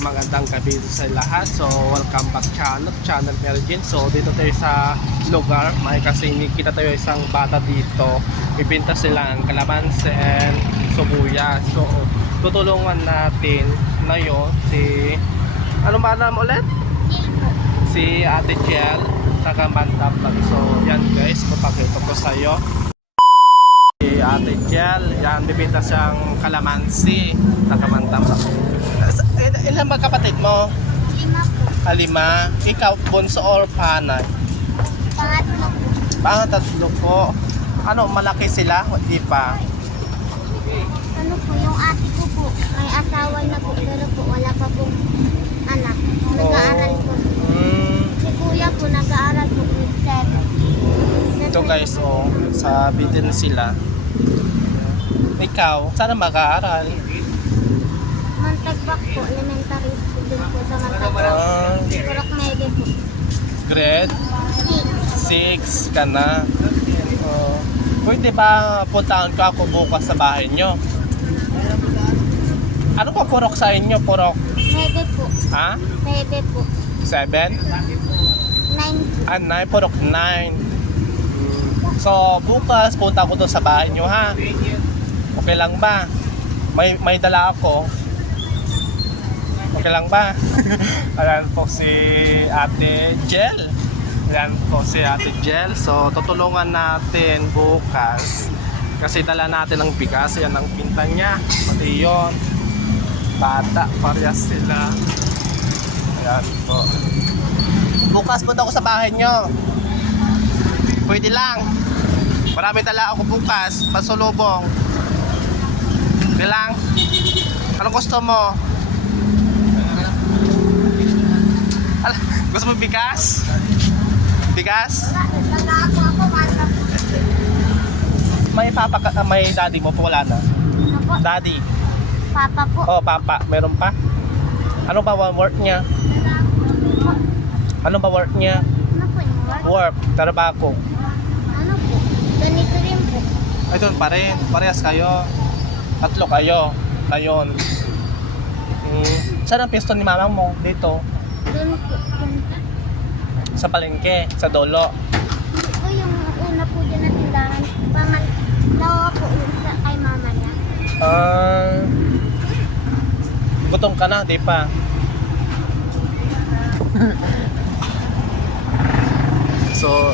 magandang gabi sa lahat. So welcome back channel Mergin. So dito tayo sa lugar. May kasi nakita tayo isang bata dito. Ibinta sila ng kalamansi and sibuyas. So tutulungan natin ngayon si ano ba naman ulit? Si Ate Jel taga Mantap. So yan guys, papakita ko sa iyo. Si Ate Jel, yan bibinta siyang kalamansi taga Mantap. Ilan ba kapatid mo? 5 po. 5. Ikaw, bunso or panay? Pangatlo po. Tatlo po. Ano, malaki sila? Hindi pa. Ano po, yung ate ko po, may asawa na po, pero po wala pa pong anak. Nag-aaral po. Si kuya po, nag-aaral po, grade 7. Ito guys, sabi din sila. Ikaw, sana mag-aaral. Montagbak po, elementary school din po sa Montagbak. Purok Mede po. Grade 6. 6 ka na. Pwede ba puntahan ko ako bukas sa bahay nyo? Ano pa purok sa inyo? Purok? Mede po. Ha? Mede po. 7? 9 po. 9, purok 9. So, bukas punta ko doon sa bahay nyo ha. Okay lang ba? May dala ako. Okay lang ba? Ayan po si Ate Jel. Ayan po si Ate Jel. So, tutulungan natin bukas. Kasi dala natin ang bigas. Ayan ang pinta niya. Pati yun. Bata. Parehas sila. Ayan po. Bukas punta ako sa bahay nyo. Pwede lang. Marami dala ako bukas. Pasulubong. Pwede lang. Anong gusto mo? Gusto mo bigas? Bigas? May papa ka, may daddy mo po, wala na. Ano po? Daddy. Papa po. Oh, papa. Meron pa? Ano ba work niya? Ano ba work niya? Ano po yung work? Work. Trabaho. Ano po? Ganito rin po. Ay, doon pa rin. Parehas kayo. Tatlo kayo. Ngayon. Saan ang pisto ni mama mo? Dito. Doon po. Sa palengke. Sa dolo. Hindi po yung una po dyan na tindahan. Dalawa po yung kay mama niya. Gutom ka na, di pa? So,